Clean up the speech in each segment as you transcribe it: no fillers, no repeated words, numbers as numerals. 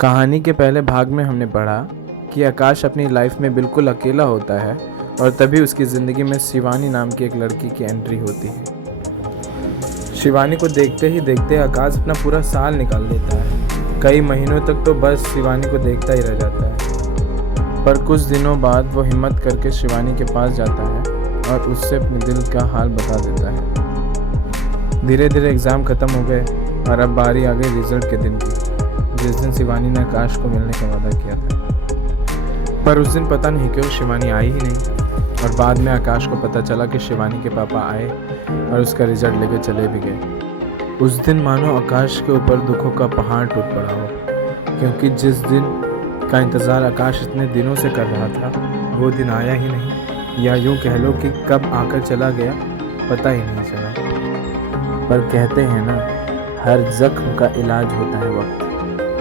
कहानी के पहले भाग में हमने पढ़ा कि आकाश अपनी लाइफ में बिल्कुल अकेला होता है और तभी उसकी ज़िंदगी में शिवानी नाम की एक लड़की की एंट्री होती है। शिवानी को देखते ही देखते आकाश अपना पूरा साल निकाल देता है। कई महीनों तक तो बस शिवानी को देखता ही रह जाता है। पर कुछ दिनों बाद वो हिम्मत करके शिवानी के पास जाता है और उससे अपने दिल का हाल बता देता है। धीरे धीरे एग्ज़ाम ख़त्म हो गए और अब बारी आ गई रिजल्ट के दिन की, जिस दिन शिवानी ने आकाश को मिलने का वादा किया था। पर उस दिन पता नहीं क्यों शिवानी आई ही नहीं और बाद में आकाश को पता चला कि शिवानी के पापा आए और उसका रिजल्ट लेके चले भी गए। उस दिन मानो आकाश के ऊपर दुखों का पहाड़ टूट पड़ा हो, क्योंकि जिस दिन का इंतज़ार आकाश इतने दिनों से कर रहा था वो दिन आया ही नहीं, या यूँ कह लो कि कब आकर चला गया पता ही नहीं चला। पर कहते हैं ना, हर जख्म का इलाज होता है वक्त।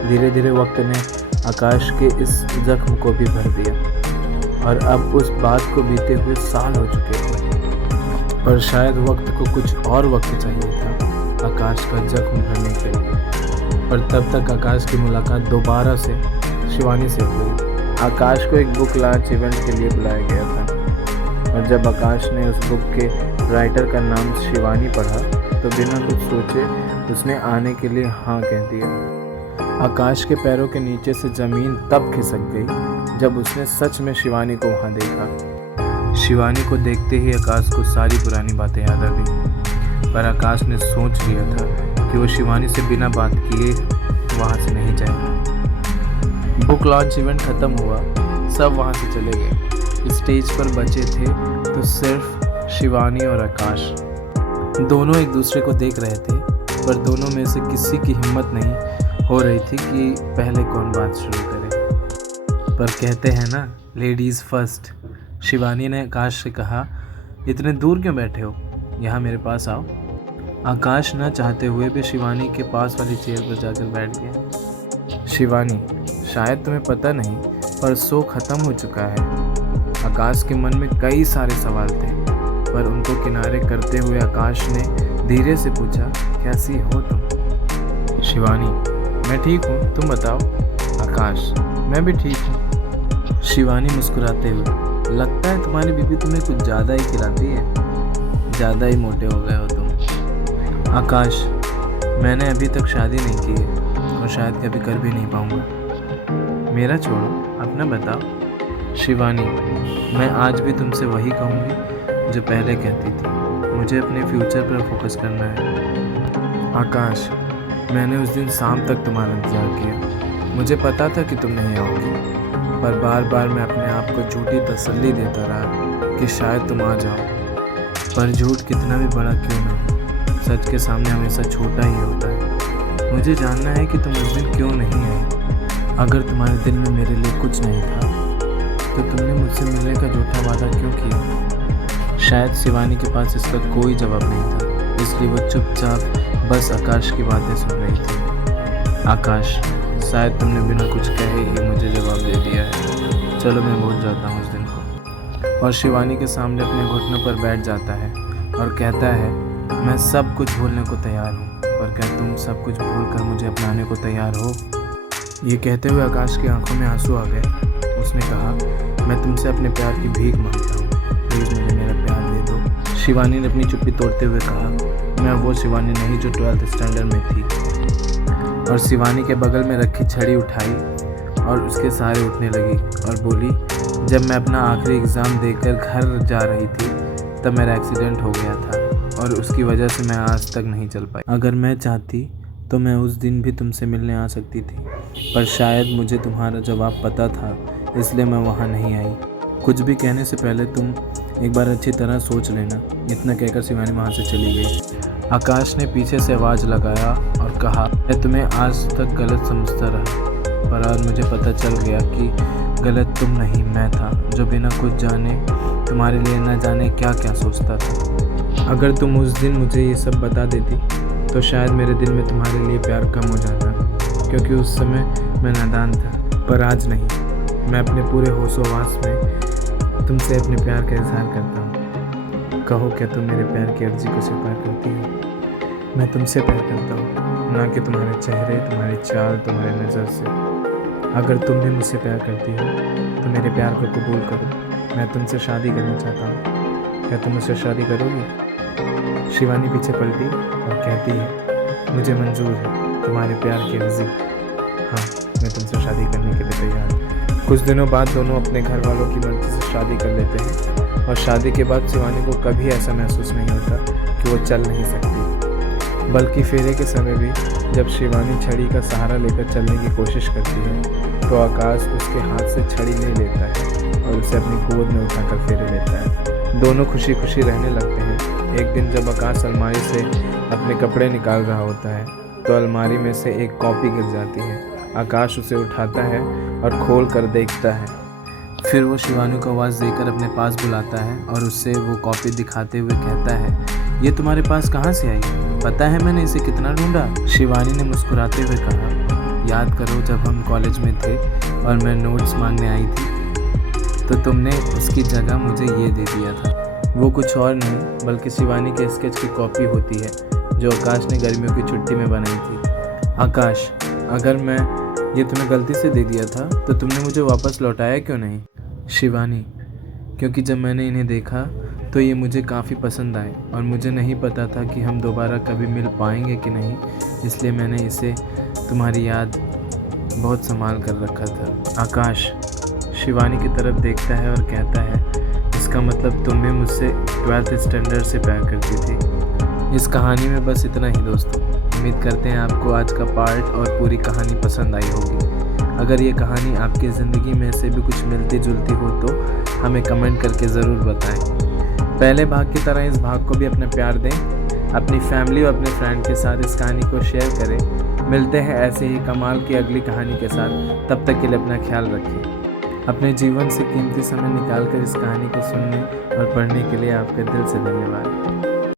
धीरे धीरे वक्त ने आकाश के इस जख्म को भी भर दिया और अब उस बात को बीते हुए साल हो चुके थे। पर शायद वक्त को कुछ और वक्त चाहिए था आकाश का जख्म भरने के लिए। और तब तक आकाश की मुलाकात दोबारा से शिवानी से हुई। आकाश को एक बुक लॉन्च इवेंट के लिए बुलाया गया था और जब आकाश ने उस बुक के राइटर का नाम शिवानी पढ़ा तो बिना कुछ सोचे उसने आने के लिए हाँ कह दिया। आकाश के पैरों के नीचे से ज़मीन तब खिसक गई जब उसने सच में शिवानी को वहाँ देखा। शिवानी को देखते ही आकाश को सारी पुरानी बातें याद आ गई। पर आकाश ने सोच लिया था कि वो शिवानी से बिना बात किए वहाँ से नहीं जाएगा। बुक लॉन्च इवेंट ख़त्म हुआ, सब वहाँ से चले गए। स्टेज पर बचे थे तो सिर्फ शिवानी और आकाश। दोनों एक दूसरे को देख रहे थे, पर दोनों में से किसी की हिम्मत नहीं हो रही थी कि पहले कौन बात शुरू करे। पर कहते हैं ना, लेडीज़ फर्स्ट। शिवानी ने आकाश से कहा, इतने दूर क्यों बैठे हो, यहाँ मेरे पास आओ। आकाश न चाहते हुए भी शिवानी के पास वाली चेयर पर जाकर बैठ गया। शिवानी, शायद तुम्हें पता नहीं, पर शो ख़त्म हो चुका है। आकाश के मन में कई सारे सवाल थे, पर उनको किनारे करते हुए आकाश ने धीरे से पूछा, कैसी हो तुम? शिवानी, मैं ठीक हूँ, तुम बताओ। आकाश, मैं भी ठीक हूँ। शिवानी मुस्कुराते हुए, लगता है तुम्हारी बीबी तुम्हें कुछ ज़्यादा ही खिलाती है, ज़्यादा ही मोटे हो गए हो तुम। आकाश, मैंने अभी तक शादी नहीं की है और शायद कभी कर भी नहीं पाऊँगा। मेरा छोड़ो, अपना बताओ। शिवानी, मैं आज भी तुमसे वही कहूँगी जो पहले कहती थी, मुझे अपने फ्यूचर पर फोकस करना है। आकाश, मैंने उस दिन शाम तक तुम्हारा इंतज़ार किया। मुझे पता था कि तुम नहीं आओगी, पर बार बार मैं अपने आप को झूठी तसल्ली देता रहा कि शायद तुम आ जाओ। पर झूठ कितना भी बड़ा क्यों ना हो, सच के सामने हमेशा छोटा ही होता है। मुझे जानना है कि तुम उस दिन क्यों नहीं आई। अगर तुम्हारे दिल में मेरे लिए कुछ नहीं था तो तुमने मुझसे मिलने का झूठा वादा क्यों किया? शायद शिवानी के पास इसका कोई जवाब नहीं था, इसलिए वो चुपचाप बस आकाश की बातें सुन रही थी। आकाश, शायद तुमने बिना कुछ कहे ही मुझे जवाब दे दिया है। चलो मैं भूल जाता हूँ उस दिन को। और शिवानी के सामने अपने घुटनों पर बैठ जाता है और कहता है, मैं सब कुछ भूलने को तैयार हूँ, पर क्या तुम सब कुछ भूल कर मुझे अपनाने को तैयार हो? ये कहते हुए आकाश की आंखों में आंसू आ गए। उसने कहा, मैं तुमसे अपने प्यार की भीख मांगता हूँ, प्लीज़ मुझे मेरा प्यार दे दो। शिवानी ने अपनी चुप्पी तोड़ते हुए कहा, मैं वो शिवानी नहीं जो 12th स्टैंडर्ड में थी। और शिवानी के बगल में रखी छड़ी उठाई और उसके सहारे उठने लगी और बोली, जब मैं अपना आखिरी एग्ज़ाम देकर घर जा रही थी तब मेरा एक्सीडेंट हो गया था और उसकी वजह से मैं आज तक नहीं चल पाई। अगर मैं चाहती तो मैं उस दिन भी तुमसे मिलने आ सकती थी, पर शायद मुझे तुम्हारा जवाब पता था, इसलिए मैं वहाँ नहीं आई। कुछ भी कहने से पहले तुम एक बार अच्छी तरह सोच लेना। इतना कहकर शिवानी वहाँ से चली गई। आकाश ने पीछे से आवाज़ लगाया और कहा, मैं तुम्हें आज तक गलत समझता रहा, पर आज मुझे पता चल गया कि गलत तुम नहीं, मैं था, जो बिना कुछ जाने तुम्हारे लिए न जाने क्या क्या सोचता था। अगर तुम उस दिन मुझे ये सब बता देती तो शायद मेरे दिल में तुम्हारे लिए प्यार कम हो जाता, क्योंकि उस समय मैं नादान था। पर आज नहीं, मैं अपने पूरे होशोवास में तुमसे अपने प्यार का इजहार करता हूँ। कहो, क्या तुम मेरे प्यार की अर्जी को स्वीकार करती हो? मैं तुमसे प्यार करता हूँ, ना कि तुम्हारे चेहरे, तुम्हारी चाल, तुम्हारे नज़र से। अगर तुम भी मुझसे प्यार करती हो तो मेरे प्यार को कबूल करो। मैं तुमसे शादी करना चाहता हूँ। क्या तुम मुझसे शादी करोगी? शिवानी पीछे पलटी और कहती है, मुझे मंजूर है तुम्हारे प्यार की अर्जी। हाँ, मैं तुमसे शादी करने के लिए तैयार हूँ। कुछ दिनों बाद दोनों अपने घर वालों की मर्जी से शादी कर लेते हैं और शादी के बाद शिवानी को कभी ऐसा महसूस नहीं होता कि वो चल नहीं सकती। बल्कि फेरे के समय भी जब शिवानी छड़ी का सहारा लेकर चलने की कोशिश करती है तो आकाश उसके हाथ से छड़ी ले लेता है और उसे अपनी गोद में उठाकर फेरे लेता है। दोनों खुशी खुशी रहने लगते हैं। एक दिन जब आकाश अलमारी से अपने कपड़े निकाल रहा होता है तो अलमारी में से एक कॉपी गिर जाती है। आकाश उसे उठाता है और खोल कर देखता है। फिर वो शिवानी को आवाज़ देकर अपने पास बुलाता है और उससे वो कॉपी दिखाते हुए कहता है, ये तुम्हारे पास कहाँ से आई? पता है मैंने इसे कितना ढूंढा? शिवानी ने मुस्कुराते हुए कहा, याद करो जब हम कॉलेज में थे और मैं नोट्स मांगने आई थी तो तुमने उसकी जगह मुझे ये दे दिया था। वो कुछ और नहीं बल्कि शिवानी के स्केच की कॉपी होती है जो आकाश ने गर्मियों की छुट्टी में बनाई थी। आकाश, अगर मैं ये तुम्हें गलती से दे दिया था तो तुमने मुझे वापस लौटाया क्यों नहीं? शिवानी, क्योंकि जब मैंने इन्हें देखा तो ये मुझे काफ़ी पसंद आए और मुझे नहीं पता था कि हम दोबारा कभी मिल पाएंगे कि नहीं, इसलिए मैंने इसे तुम्हारी याद बहुत संभाल कर रखा था। आकाश शिवानी की तरफ देखता है और कहता है, इसका मतलब तुम भी मुझसे 12th स्टैंडर्ड से प्यार करती थी। इस कहानी में बस इतना ही दोस्तों। उम्मीद करते हैं आपको आज का पार्ट और पूरी कहानी पसंद आई होगी। अगर ये कहानी आपकी ज़िंदगी में से भी कुछ मिलती जुलती हो तो हमें कमेंट करके ज़रूर बताएं। पहले भाग की तरह इस भाग को भी अपना प्यार दें। अपनी फैमिली और अपने फ्रेंड के साथ इस कहानी को शेयर करें। मिलते हैं ऐसे ही कमाल की अगली कहानी के साथ। तब तक के लिए अपना ख्याल रखें। अपने जीवन से कीमती समय निकाल कर इस कहानी को सुनने और पढ़ने के लिए आपका दिल से धन्यवाद।